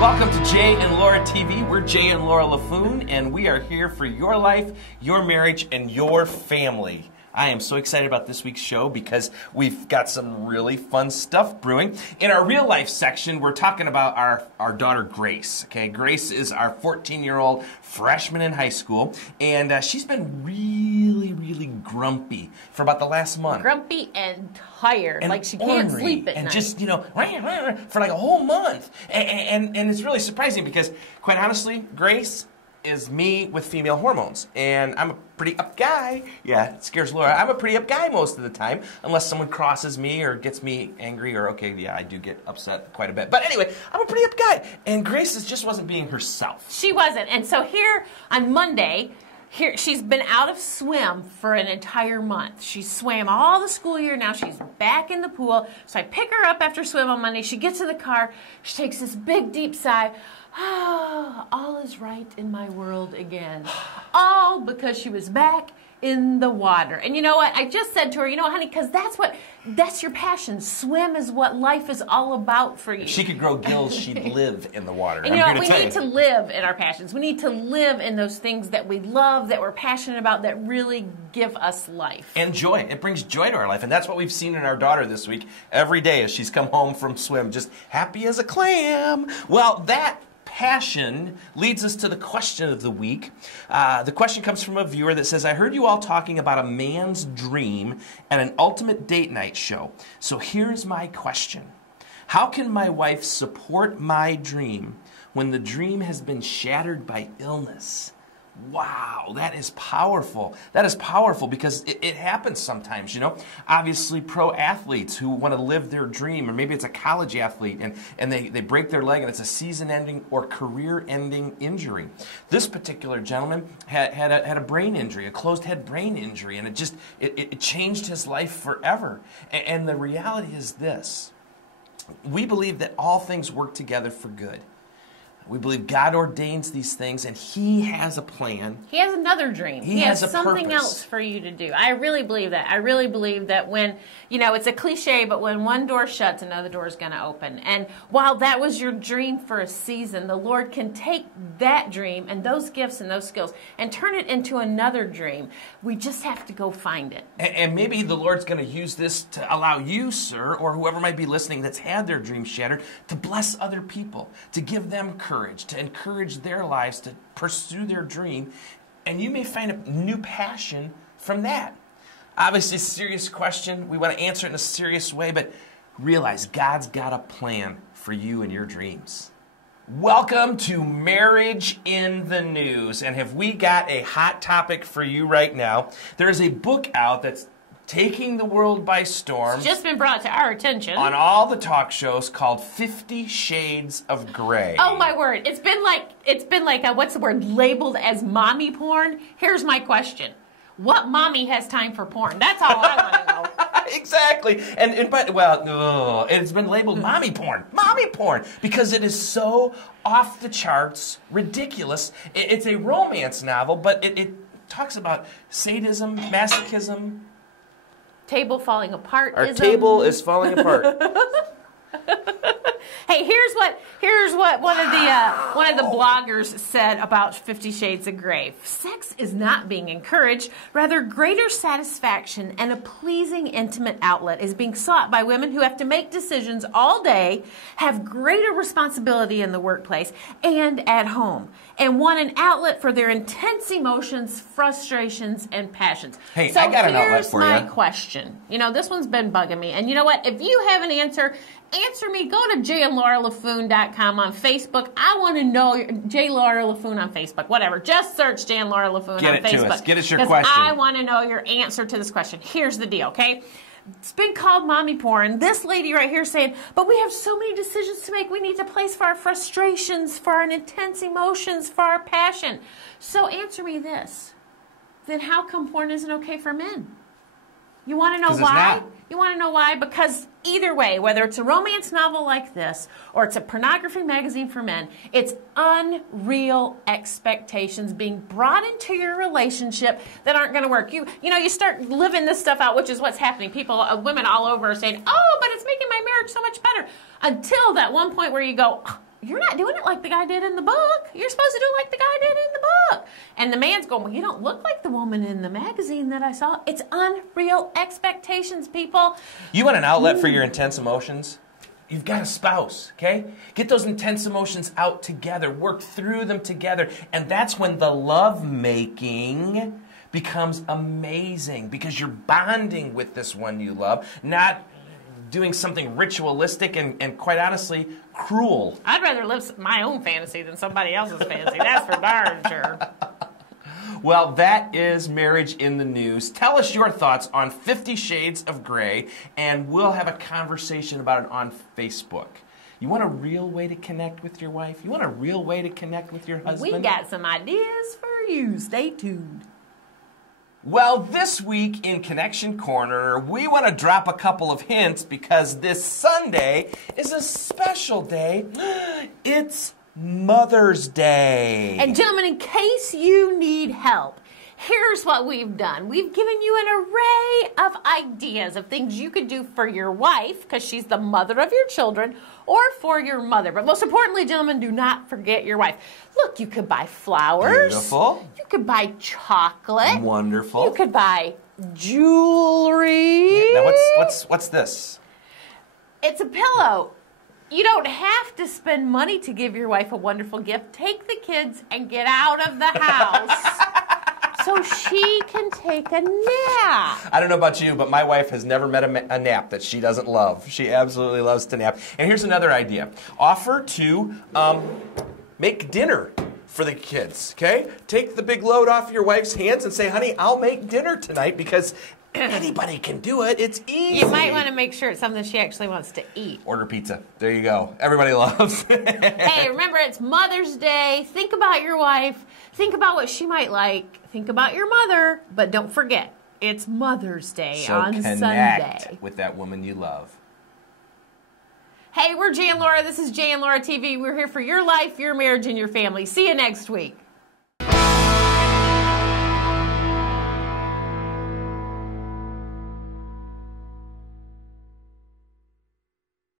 Welcome to Jay and Laura TV. We're Jay and Laura Laffoon, and we are here for your life, your marriage, and your family. I am so excited about this week's show because we've got some really fun stuff brewing. In our real life section, we're talking about our daughter Grace. Okay, Grace is our 14-year-old freshman in high school, and she's been really grumpy for about the last month. Grumpy and tired, and like she can't sleep at night. And just, you know, for like a whole month. And it's really surprising because, quite honestly, Grace is me with female hormones, and I'm a pretty up guy. Yeah, it scares Laura. I'm a pretty up guy most of the time, unless someone crosses me or gets me angry, or okay, yeah, I do get upset quite a bit. But anyway, I'm a pretty up guy, and Grace just wasn't being herself. She wasn't, and so here on Monday, she's been out of swim for an entire month. She swam all the school year. Now she's back in the pool. So I pick her up after swim on Monday. She gets in the car. She takes this big, deep sigh. All is right in my world again. All because she was back in the water. And you know what? I just said to her, you know, honey, because that's your passion. Swim is what life is all about for you. If she could grow gills, she'd live in the water. And you know, we need to live in our passions. We need to live in those things that we love, that we're passionate about, that really give us life. And joy. It brings joy to our life. And that's what we've seen in our daughter this week. Every day as she's come home from swim, just happy as a clam. Well, that passion leads us to the question of the week. The question comes from a viewer that says, I heard you all talking about a man's dream at an ultimate date night show. So here's my question. How can my wife support my dream when the dream has been shattered by illness? Wow, that is powerful. That is powerful because it happens sometimes, you know. Obviously, pro athletes who want to live their dream, or maybe it's a college athlete, and they break their leg and it's a season-ending or career-ending injury. This particular gentleman had a brain injury, a closed-head brain injury, and it changed his life forever. And the reality is this. We believe that all things work together for good. We believe God ordains these things, and He has a plan. He has another dream. He has something else for you to do. I really believe that. I really believe that when, you know, it's a cliche, but when one door shuts, another door is going to open. And while that was your dream for a season, the Lord can take that dream and those gifts and those skills and turn it into another dream. We just have to go find it. And maybe the Lord's going to use this to allow you, sir, or whoever might be listening that's had their dream shattered, to bless other people, to give them courage, to encourage their lives to pursue their dream, and you may find a new passion from that. Obviously, a serious question. We want to answer it in a serious way, but realize God's got a plan for you and your dreams. Welcome to Marriage in the News, and have we got a hot topic for you right now? There is a book out that's taking the world by storm. It's just been brought to our attention on all the talk shows, called 50 Shades of Grey. Oh my word. It's been like what's the word, labeled as mommy porn. Here's my question. What mommy has time for porn? That's all I want to know. Exactly. It's been labeled mommy porn. Mommy porn. Because it is so off the charts, ridiculous. It's a romance novel, but it talks about sadism, masochism. Table falling apart. Our table is falling apart. Hey, here's what one of the bloggers said about 50 Shades of Grey. Sex is not being encouraged. Rather, greater satisfaction and a pleasing intimate outlet is being sought by women who have to make decisions all day, have greater responsibility in the workplace and at home, and want an outlet for their intense emotions, frustrations, and passions. Hey, so I got an outlet for you. Here's my question. You know, this one's been bugging me. And you know what? If you have an answer, answer me. Go to jayandlauralaffoon.com on Facebook. I want to know, Jay Laura Laffoon on Facebook, whatever. Just search Jay and Laura Laffoon on Facebook. Get it to us. Get us your question. I want to know your answer to this question. Here's the deal, okay? It's been called mommy porn. This lady right here saying, but we have so many decisions to make. We need a place for our frustrations, for our intense emotions, for our passion. So answer me this. Then how come porn isn't okay for men? You want to know why? You want to know why? Because either way, whether it's a romance novel like this or it's a pornography magazine for men, it's unreal expectations being brought into your relationship that aren't going to work. You know, you start living this stuff out, which is what's happening. People, women all over are saying, oh, but it's making my marriage so much better. Until that one point where you go, you're not doing it like the guy did in the book. You're supposed to do it like the guy did in the book. And the man's going, well, you don't look like the woman in the magazine that I saw. It's unreal expectations, people. You want an outlet for your intense emotions? You've got a spouse, okay? Get those intense emotions out together. Work through them together. And that's when the love-making becomes amazing because you're bonding with this one you love, not doing something ritualistic and quite honestly, cruel. I'd rather live my own fantasy than somebody else's fantasy. That's for darn sure. Well, that is Marriage in the News. Tell us your thoughts on 50 Shades of Grey, and we'll have a conversation about it on Facebook. You want a real way to connect with your wife? You want a real way to connect with your husband? We got some ideas for you. Stay tuned. Well, this week in Connection Corner, we want to drop a couple of hints because this Sunday is a special day. It's Mother's Day. And gentlemen, in case you need help, here's what we've done. We've given you an array of ideas of things you could do for your wife, because she's the mother of your children, or for your mother. But most importantly, gentlemen, do not forget your wife. Look, you could buy flowers. Beautiful. You could buy chocolate. Wonderful. You could buy jewelry. Now, what's this? It's a pillow. You don't have to spend money to give your wife a wonderful gift. Take the kids and get out of the house so she can take a nap. I don't know about you, but my wife has never met a nap that she doesn't love. She absolutely loves to nap. And here's another idea. Offer to make dinner for the kids, okay? Take the big load off your wife's hands and say, honey, I'll make dinner tonight because anybody can do it. It's easy. You might want to make sure it's something she actually wants to eat. Order pizza. There you go. Everybody loves it. Hey, remember, it's Mother's Day. Think about your wife. Think about what she might like. Think about your mother. But don't forget, it's Mother's Day on connect Sunday. with that woman you love. Hey, we're Jay and Laura. This is Jay and Laura TV. We're here for your life, your marriage, and your family. See you next week.